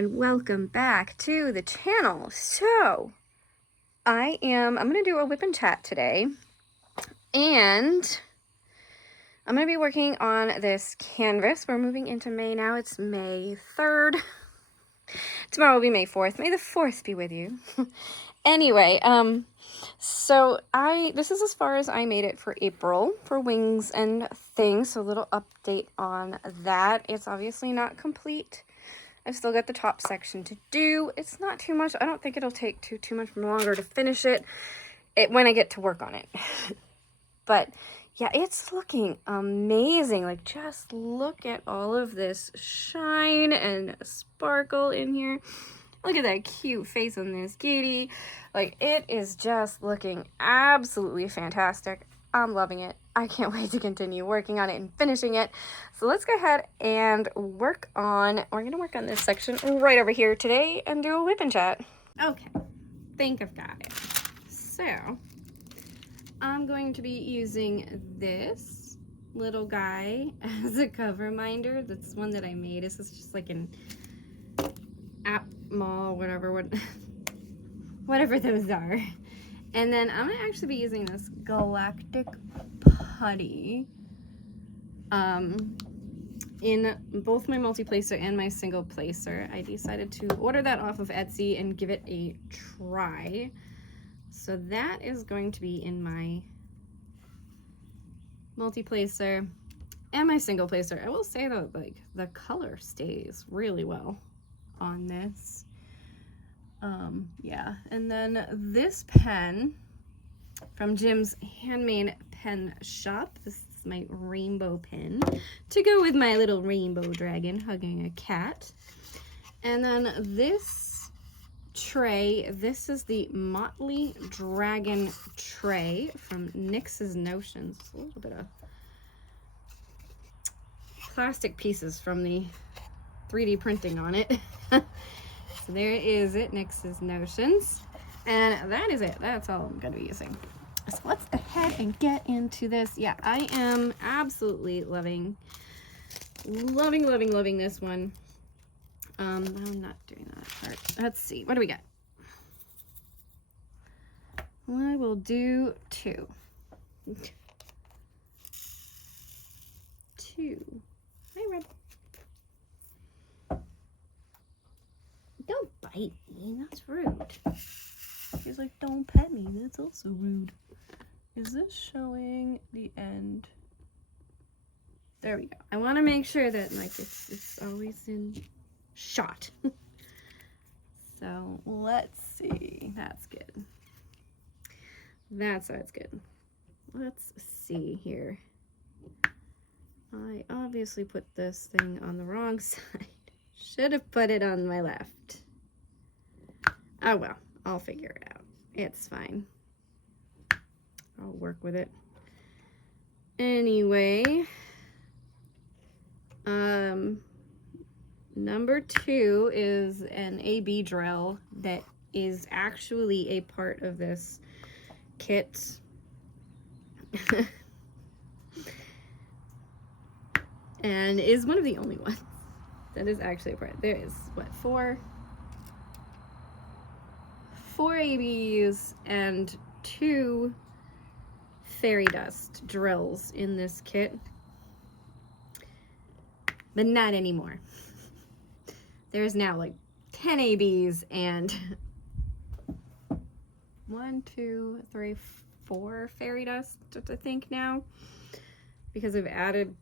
and welcome back to the channel. So I'm gonna do a whip and chat today, and I'm gonna be working on this canvas. We're moving into May now. It's May 3rd. Tomorrow will be May 4th. May the 4th be with you. Anyway, so this is as far as I made it for April for wings and things. So a little update on that. It's obviously not complete. I've still got the top section to do. It's not too much. I don't think it'll take too much longer to finish it when I get to work on it. But yeah, it's looking amazing. Like, just look at all of this shine and sparkle in here. Look at that cute face on this kitty. Like, it is just looking absolutely fantastic. I'm loving it. I can't wait to continue working on it and finishing it. So let's go ahead and we're going to work on this section right over here today and do a whip and chat. Okay, think I've got it. So I'm going to be using this little guy as a cover reminder. That's one that I made. This is just like an app mall, whatever those are. And then I'm gonna actually be using this galactic putty in both my multi-placer and my single placer. I decided to order that off of Etsy and give it a try. So that is going to be in my multi-placer and my single placer. I will say though, like, the color stays really well on this. Yeah, and then this pen from Jim's Handmade Pen Shop. This is my rainbow pen to go with my little rainbow dragon hugging a cat. And then this tray, this is the Motley Dragon tray from NYX's Notions. A little bit of plastic pieces from the 3D printing on it. So there is it, NYX's Notions. And that is it. That's all I'm going to be using. So let's go ahead and get into this. Yeah, I am absolutely loving this one. I'm not doing that part. Let's see. What do we got? I will do two. Hi, Red. Don't bite me. That's rude. He's like, don't pet me. That's also rude. Is this showing the end? There we go. I want to make sure that, like, it's always in shot. So let's see. That's good. That's good. Let's see here. I obviously put this thing on the wrong side. Should have put it on my left. Oh well, I'll figure it out. It's fine. I'll work with it. Anyway, number 2 is an AB drill that is actually a part of this kit. And is one of the only ones that is actually a part. There is, what, four ABs and 2 fairy dust drills in this kit, but not anymore. There's now like 10 ABs and 1, 2, 3, 4 fairy dust, I think now, because I've added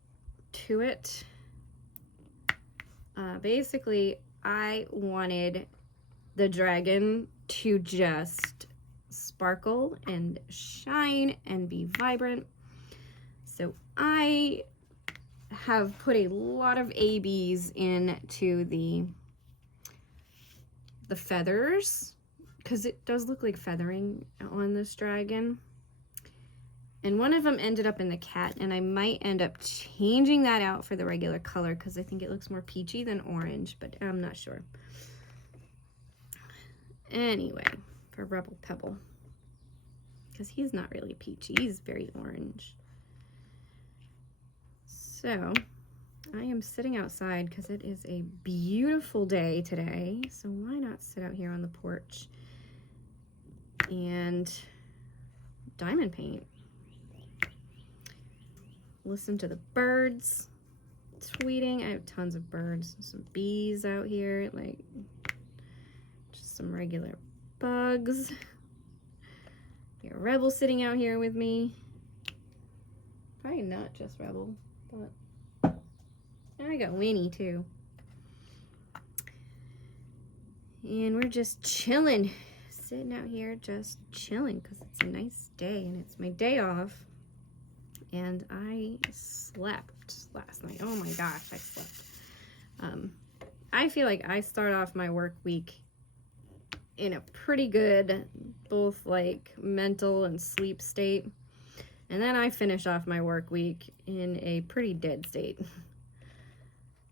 to it. Basically, I wanted the dragon to just sparkle and shine and be vibrant. So I have put a lot of ABs into the feathers, because it does look like feathering on this dragon. And one of them ended up in the cat, and I might end up changing that out for the regular color because I think it looks more peachy than orange, but I'm not sure. Anyway, for Rebel Pebble, because he's not really peachy, he's very orange. So I am sitting outside because it is a beautiful day today. So why not sit out here on the porch and diamond paint? Listen to the birds tweeting. I have tons of birds. Some bees out here, like just some regular bugs. Got Rebel sitting out here with me. Probably not just Rebel, but I got Winnie too. And we're just chilling, sitting out here just chilling because it's a nice day and it's my day off. And I slept last night. Oh my gosh, I slept. I feel like I start off my work week in a pretty good, both like mental and sleep state. And then I finish off my work week in a pretty dead state.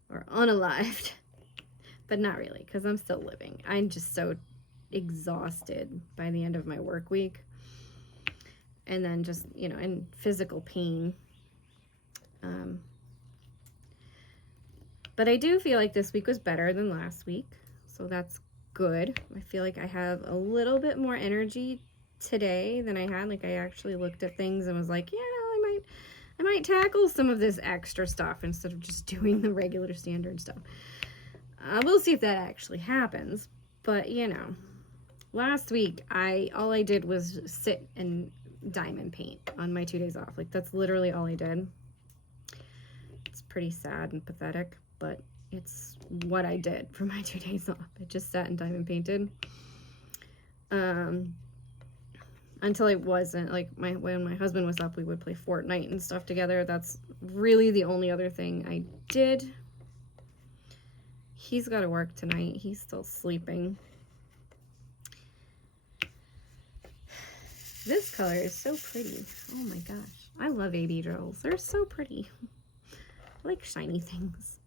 Or unalived. But not really, because I'm still living. I'm just so exhausted by the end of my work week. And then just, you know, in physical pain. But I do feel like this week was better than last week. So that's good. I feel like I have a little bit more energy today than I had. Like I actually looked at things and was like, yeah, I might tackle some of this extra stuff instead of just doing the regular standard stuff. We'll see if that actually happens. But, you know, last week, all I did was sit and diamond paint on my 2 days off. Like, that's literally all I did. It's pretty sad and pathetic, but it's what I did for my 2 days off. I just sat and diamond painted. Until it wasn't, like, when my husband was up, we would play Fortnite and stuff together. That's really the only other thing I did. He's got to work tonight. He's still sleeping. This color is so pretty. Oh my gosh. I love AB drills. They're so pretty. I like shiny things.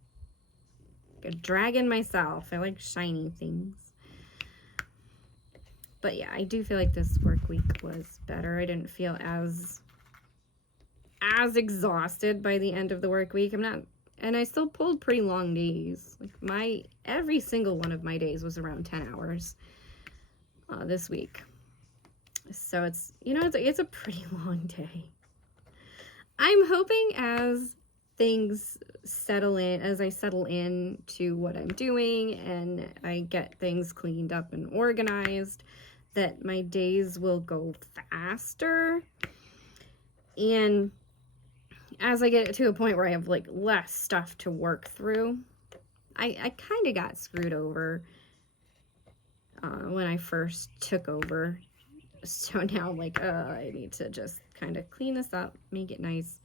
Like a dragon myself. I like shiny things. But yeah, I do feel like this work week was better. I didn't feel as exhausted by the end of the work week. And I still pulled pretty long days. Like every single one of my days was around 10 hours this week. So it's, you know, it's a pretty long day. I'm hoping as things settle in, as I settle in to what I'm doing and I get things cleaned up and organized, that my days will go faster. And as I get to a point where I have like less stuff to work through, I kind of got screwed over when I first took over. So now I'm like, I need to just kind of clean this up, make it nice.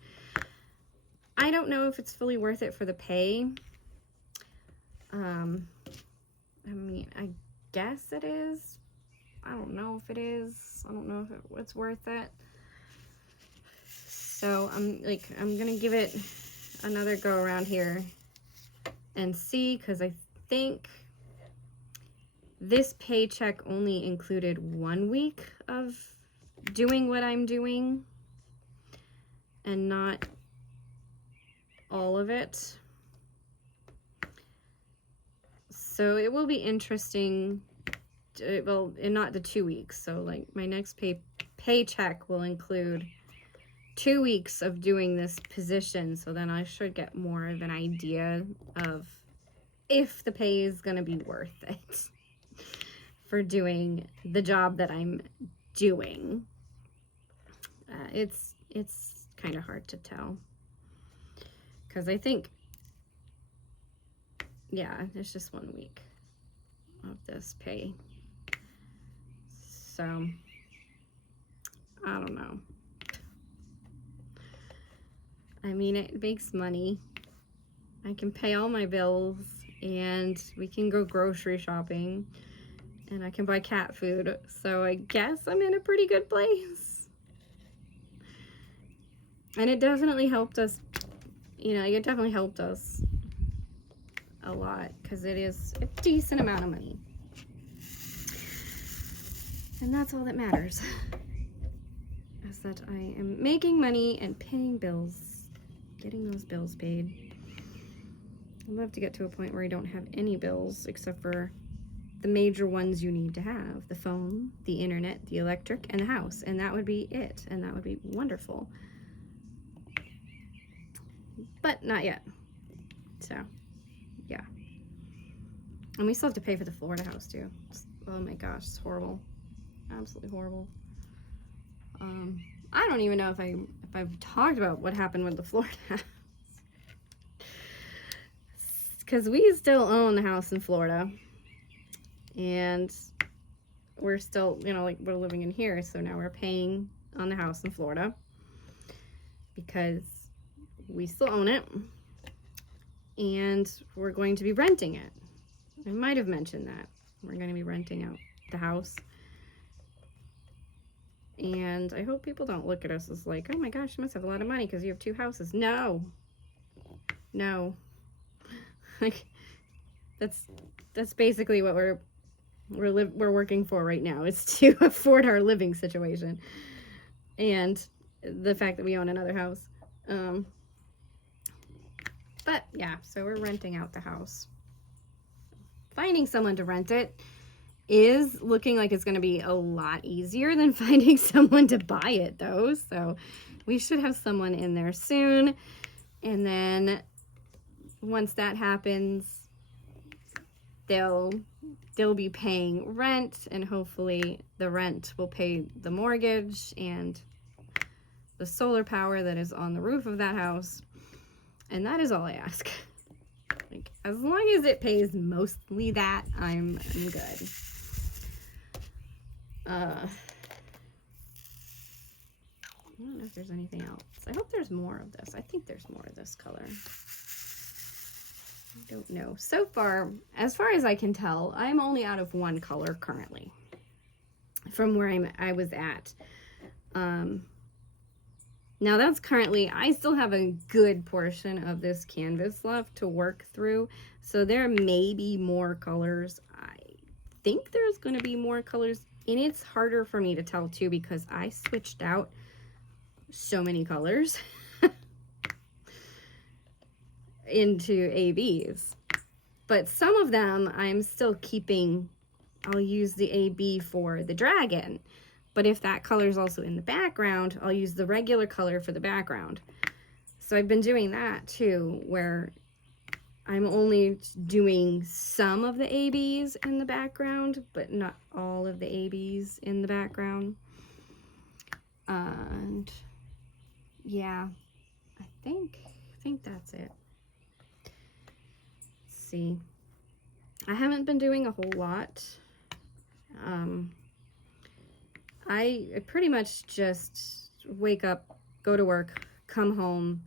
I don't know if it's fully worth it for the pay. I mean, I guess it is. I don't know if it is. I don't know if it's worth it. So I'm gonna give it another go around here and see, because I think this paycheck only included 1 week of doing what I'm doing and not all of it. So it will be interesting. Well, and not the 2 weeks. So like my next paycheck will include 2 weeks of doing this position. So then I should get more of an idea of if the pay is going to be worth it for doing the job that I'm doing. It's kind of hard to tell, because I think, yeah, it's just 1 week of this pay. So I don't know. I mean, it makes money. I can pay all my bills and we can go grocery shopping and I can buy cat food. So I guess I'm in a pretty good place. And it definitely helped us, you know, it definitely helped us a lot, because it is a decent amount of money. And that's all that matters, is that I am making money and paying bills, getting those bills paid. I'd love to get to a point where I don't have any bills except for the major ones you need to have: the phone, the internet, the electric, and the house. And that would be it. And that would be wonderful. But not yet. So, yeah. And we still have to pay for the Florida house too. Oh my gosh, it's horrible. Absolutely horrible. I don't even know if I've talked about what happened with the Florida house. Because we still own the house in Florida. And we're still, you know, like, we're living in here. So now we're paying on the house in Florida. Because we still own it. And we're going to be renting it. I might have mentioned that. We're going to be renting out the house. And I hope people don't look at us as like, oh my gosh, you must have a lot of money because you have 2 houses. No. No. Like, that's basically what we're working for right now, is to afford our living situation. And the fact that we own another house. But yeah, so we're renting out the house. Finding someone to rent it is looking like it's going to be a lot easier than finding someone to buy it, though. So we should have someone in there soon. And then once that happens, they'll be paying rent, and hopefully the rent will pay the mortgage and the solar power that is on the roof of that house. And that is all I ask. Like, as long as it pays mostly that, I'm good. I don't know if there's anything else. I hope there's more of this. I think there's more of this color. I don't know. So far, as far as I can tell, I'm only out of 1 color currently from where I was at. Now that's currently, I still have a good portion of this canvas left to work through. So there may be more colors. I think there's going to be more colors. And it's harder for me to tell too, because I switched out so many colors into ABs. But some of them I'm still keeping. I'll use the AB for the dragon. But if that color is also in the background, I'll use the regular color for the background. So I've been doing that too, where I'm only doing some of the ABs in the background, but not all of the ABs in the background. And yeah, I think that's it. Let's see. I haven't been doing a whole lot. I pretty much just wake up, go to work, come home,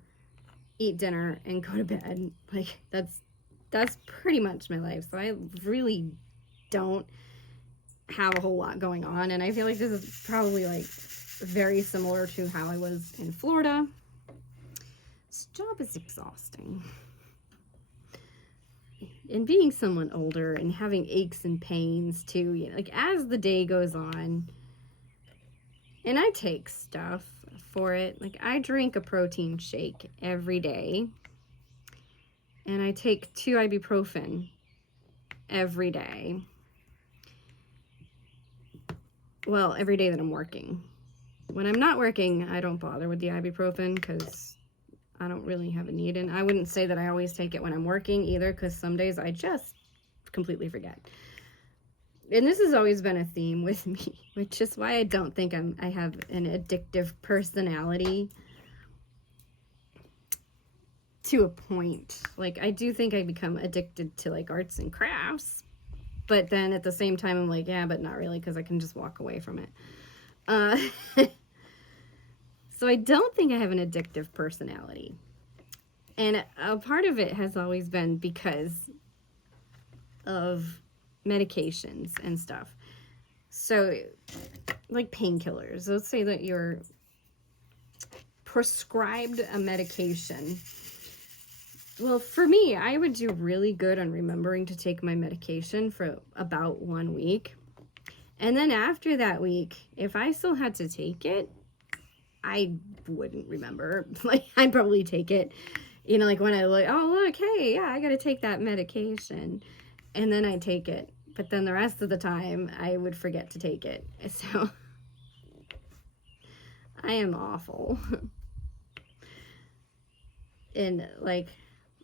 eat dinner, and go to bed. Like, that's pretty much my life. So I really don't have a whole lot going on. And I feel like this is probably like very similar to how I was in Florida. This job is exhausting. And being someone older and having aches and pains too, you know, like as the day goes on. And I take stuff for it. Like, I drink a protein shake every day. And I take 2 ibuprofen every day. Well, every day that I'm working. When I'm not working, I don't bother with the ibuprofen because I don't really have a need. And I wouldn't say that I always take it when I'm working either, because some days I just completely forget. And this has always been a theme with me, which is why I don't think I have an addictive personality to a point. Like, I do think I become addicted to like arts and crafts, but then at the same time I'm like, yeah, but not really, because I can just walk away from it. So I don't think I have an addictive personality. And a part of it has always been because of medications and stuff. So like painkillers, let's say that you're prescribed a medication. Well, for me, I would do really good on remembering to take my medication for about 1 week. And then after that week, if I still had to take it, I wouldn't remember. Like, I'd probably take it You know, like when I look, oh, look, hey, yeah, I got to take that medication. And then I take it. But then the rest of the time, I would forget to take it. So I am awful. And like,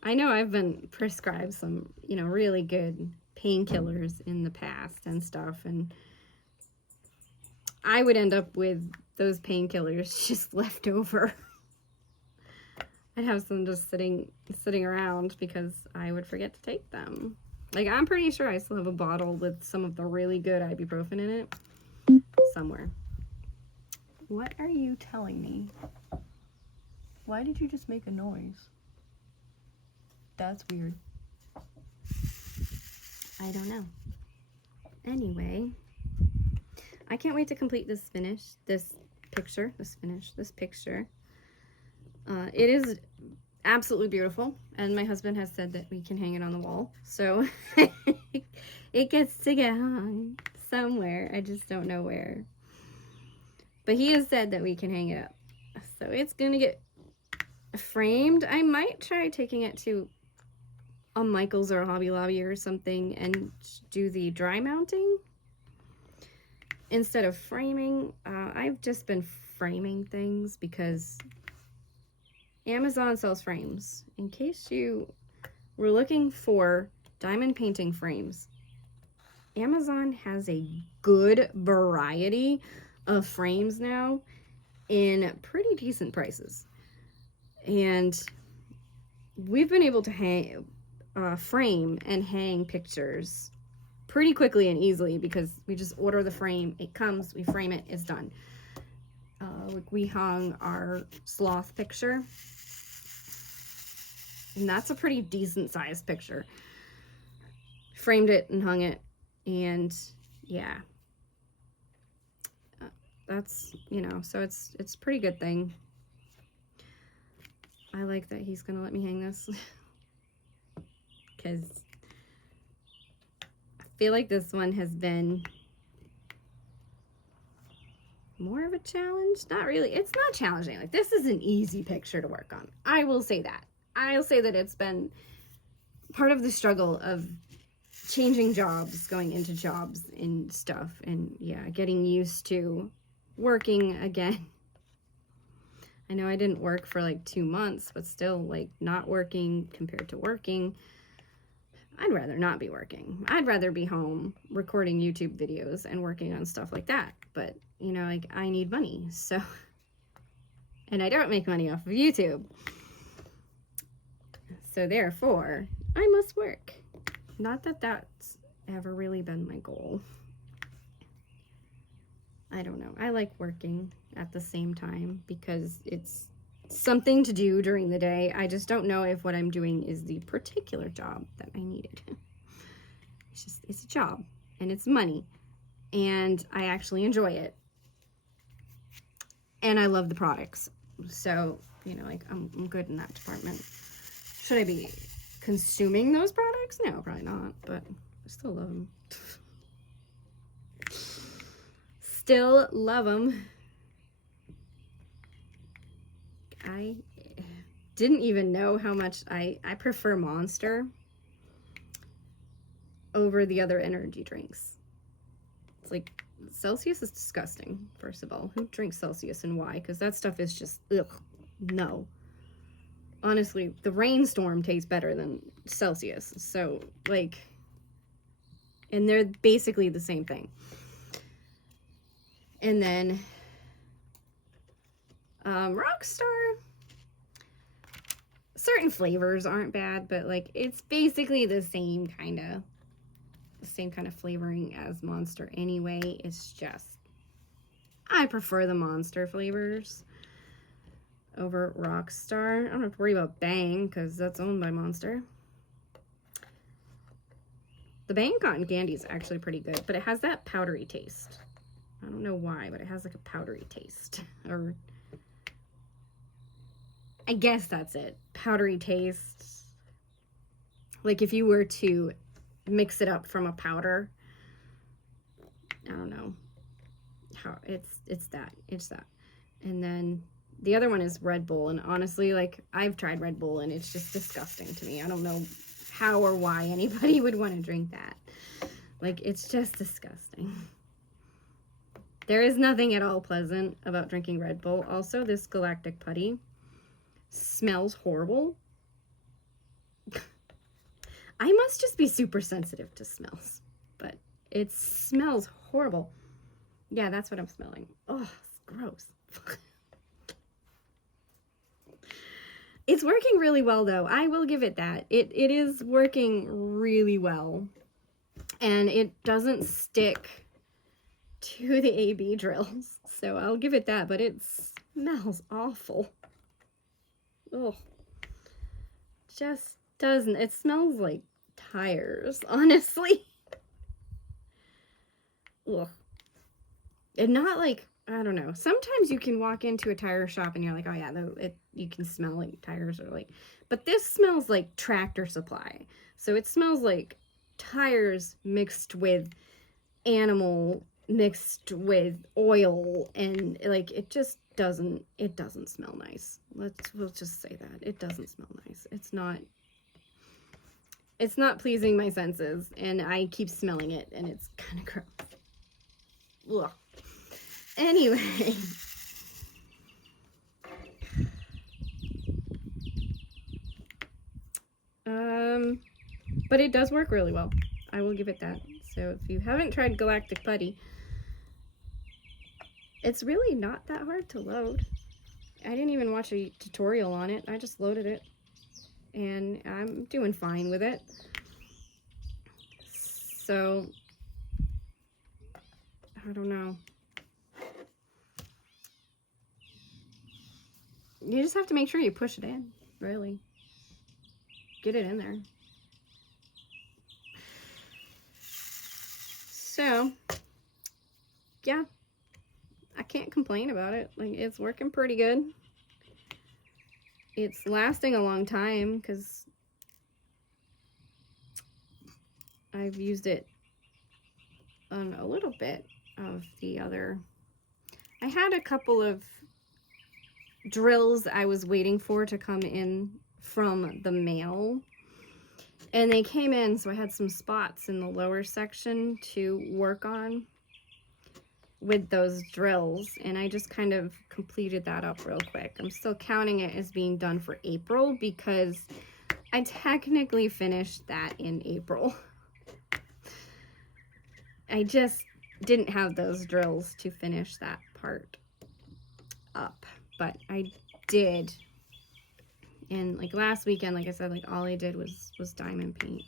I know I've been prescribed some, you know, really good painkillers in the past and stuff. And I would end up with those painkillers just left over. I'd have some just sitting around because I would forget to take them. Like, I'm pretty sure I still have a bottle with some of the really good ibuprofen in it somewhere. What are you telling me? Why did you just make a noise? That's weird. I don't know. Anyway, I can't wait to complete this picture. It is absolutely beautiful, and my husband has said that we can hang it on the wall, so it gets to get hung somewhere. I just don't know where, but he has said that we can hang it up, so it's gonna get framed. I might try taking it to a Michael's or a Hobby Lobby or something and do the dry mounting instead of framing. I've just been framing things because Amazon sells frames. In case you were looking for diamond painting frames, Amazon has a good variety of frames now in pretty decent prices. And we've been able to frame and hang pictures pretty quickly and easily because we just order the frame, it comes, we frame it, it's done. Like we hung our sloth picture, and that's a pretty decent sized picture. Framed it and hung it, and yeah, that's, you know, so it's a pretty good thing. I like that he's gonna let me hang this because I feel like this one has been more of a challenge. Not really. It's not challenging. Like, this is an easy picture to work on. I will say that. I'll say that it's been part of the struggle of changing jobs, going into jobs and stuff, and yeah, getting used to working again. I know I didn't work for like 2 months, but still, like, not working compared to working. I'd rather not be working. I'd rather be home recording YouTube videos and working on stuff like that. But, you know, like, I need money, so. And I don't make money off of YouTube. So therefore, I must work. Not that that's ever really been my goal. I don't know. I like working at the same time because it's something to do during the day. I just don't know if what I'm doing is the particular job that I needed. It's a job and it's money and I actually enjoy it. And I love the products. So, you know, like, I'm good in that department. Should I be consuming those products? No, probably not, but I still love them. Still love them. I didn't even know how much I prefer Monster over the other energy drinks. It's like, Celsius is disgusting, first of all. Who drinks Celsius and why? Because that stuff is just, ugh, no. Honestly, the Rainstorm tastes better than Celsius. So, like, and they're basically the same thing. And then Rockstar, certain flavors aren't bad, but like, it's basically the same kind of flavoring as Monster anyway. It's just, I prefer the Monster flavors over Rockstar. I don't have to worry about Bang because that's owned by Monster. The Bang cotton candy is actually pretty good, but it has that powdery taste. I don't know why, but it has like a powdery taste. Or I guess that's it. Powdery taste. Like if you were to mix it up from a powder, I don't know how it's that. And then The other one is Red Bull, and honestly, like, I've tried Red Bull, and it's just disgusting to me. I don't know how or why anybody would want to drink that. Like, it's just disgusting. There is nothing at all pleasant about drinking Red Bull. Also, this Galactic Putty smells horrible. I must just be super sensitive to smells, but it smells horrible. Yeah, that's what I'm smelling. Oh, it's gross. It's working really well, though. I will give it that. It is working really well. And it doesn't stick to the AB drills. So I'll give it that, but it smells awful. Ugh. Just doesn't. It smells like tires, honestly. Ugh. And not like, I don't know. Sometimes you can walk into a tire shop and you're like, oh yeah, you can smell like tires or like, but this smells like Tractor Supply. So it smells like tires mixed with animal, mixed with oil, and like it doesn't smell nice. We'll just say that. It doesn't smell nice. It's not pleasing my senses, and I keep smelling it, and it's kind of gross. Ugh. Anyway. But it does work really well. I will give it that. So if you haven't tried Galactic Putty, it's really not that hard to load. I didn't even watch a tutorial on it. I just loaded it, and I'm doing fine with it. So, I don't know. You just have to make sure you push it in, really. Get it in there. So, yeah, I can't complain about it. Like, it's working pretty good. It's lasting a long time because I've used it on a little bit of the other. I had a couple of drills I was waiting for to come in from the mail, and they came in, so I had some spots in the lower section to work on with those drills, and I just kind of completed that up real quick. I'm still counting it as being done for April because I technically finished that in April. I just didn't have those drills to finish that part up, but I did. And like last weekend, like I said, like all I did was diamond paint.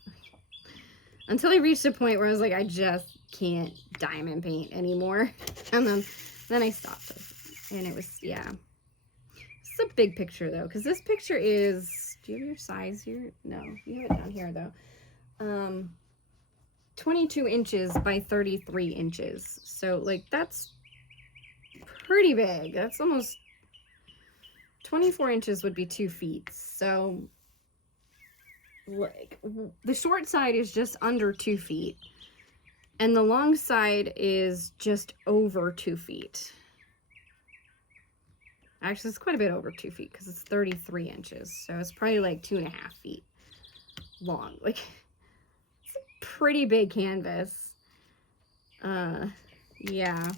Until I reached a point where I was like, I just can't diamond paint anymore. And then I stopped. And it was, yeah. It's a big picture though, because this picture is, do you have your size here? No, you have it down here though. 22 inches by 33 inches. So like that's pretty big. That's almost 24 inches would be 2 feet. So like the short side is just under 2 feet and the long side is just over 2 feet. Actually, it's quite a bit over 2 feet because it's 33 inches. So it's probably like 2.5 feet long. Like it's a pretty big canvas. Yeah.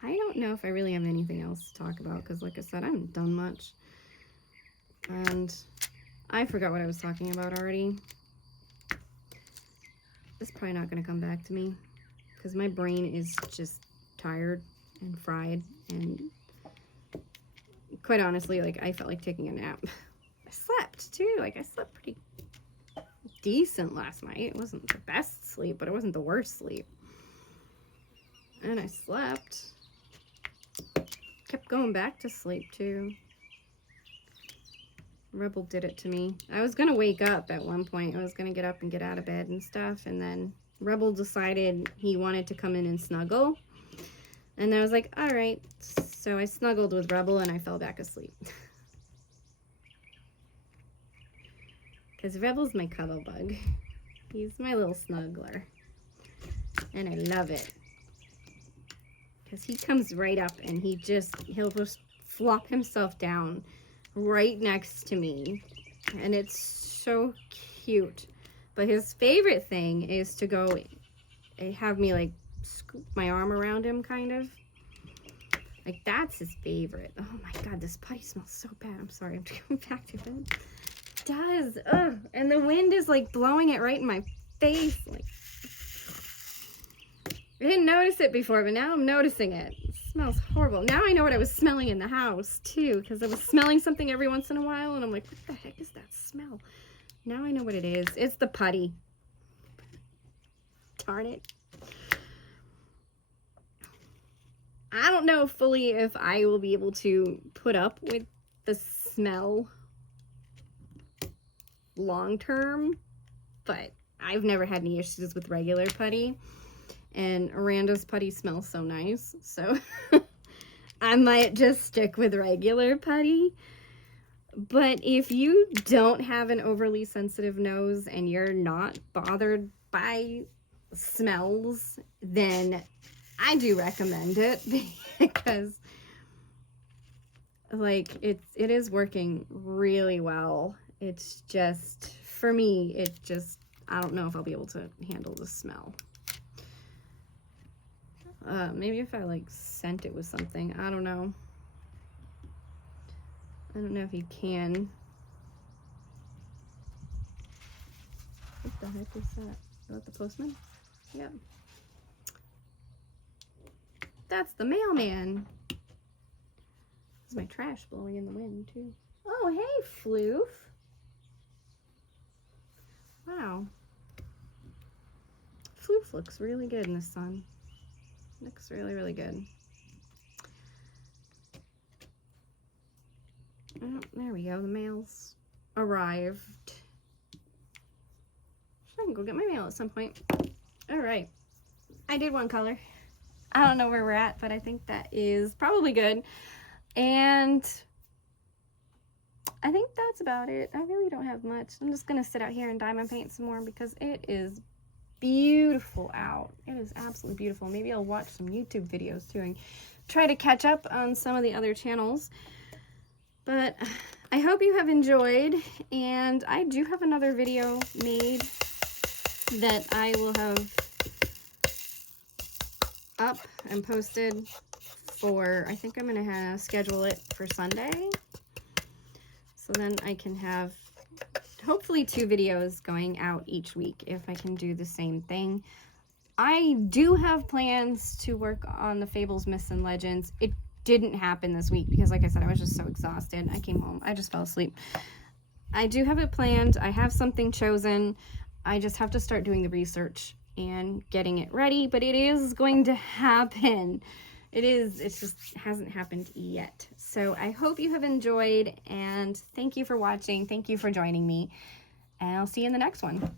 I don't know if I really have anything else to talk about because like I said, I haven't done much. And I forgot what I was talking about already. It's probably not going to come back to me because my brain is just tired and fried, and quite honestly, like I felt like taking a nap. I slept too. Like I slept pretty decent last night. It wasn't the best sleep, but it wasn't the worst sleep. And I slept. Kept going back to sleep too. Rebel did it to me. I was gonna wake up at one point. I was gonna get up and get out of bed and stuff, and then Rebel decided he wanted to come in and snuggle. And I was like, all right. So I snuggled with Rebel and I fell back asleep. Because Rebel's my cuddle bug. He's my little snuggler. And I love it. because he comes right up and he'll just flop himself down right next to me, and it's so cute. But his favorite thing is to go have me like scoop my arm around him, kind of. Like, that's his favorite. Oh my god, this putty smells so bad. I'm sorry, I'm going back to bed. It does. Ugh. And the wind is like blowing it right in my face. Like, I didn't notice it before, but now I'm noticing it. It smells horrible. Now I know what I was smelling in the house too, because I was smelling something every once in a while, and I'm like, what the heck is that smell? Now I know what it is. It's the putty. Darn it. I don't know fully if I will be able to put up with the smell long term, but I've never had any issues with regular putty, and Aranda's putty smells so nice, so I might just stick with regular putty. But if you don't have an overly sensitive nose and you're not bothered by smells, then I do recommend it, because like it is working really well. It's just, for me, I don't know if I'll be able to handle the smell. Maybe if I like scent it with something, I don't know. I don't know if you can. What the heck is that? Is that the postman? Yep. That's the mailman. This is my trash blowing in the wind too. Oh, hey, Floof. Wow. Floof looks really good in the sun. Looks really, really good. Oh, there we go. The mail's arrived. I can go get my mail at some point. All right. I did one color. I don't know where we're at, but I think that is probably good. And I think that's about it. I really don't have much. I'm just going to sit out here and diamond paint some more because it is beautiful out. It is absolutely beautiful. Maybe I'll watch some YouTube videos too and try to catch up on some of the other channels. But I hope you have enjoyed, and I do have another video made that I will have up and posted for, I think I'm going to schedule it for Sunday. So then I can have hopefully 2 videos going out each week if I can do the same thing. I do have plans to work on the Fables, Myths, and Legends. It didn't happen this week because, like I said, I was just so exhausted. I came home, I just fell asleep. I do have it planned. I have something chosen. I just have to start doing the research and getting it ready, but it is going to happen. It just hasn't happened yet. So I hope you have enjoyed, and thank you for watching. Thank you for joining me, and I'll see you in the next one.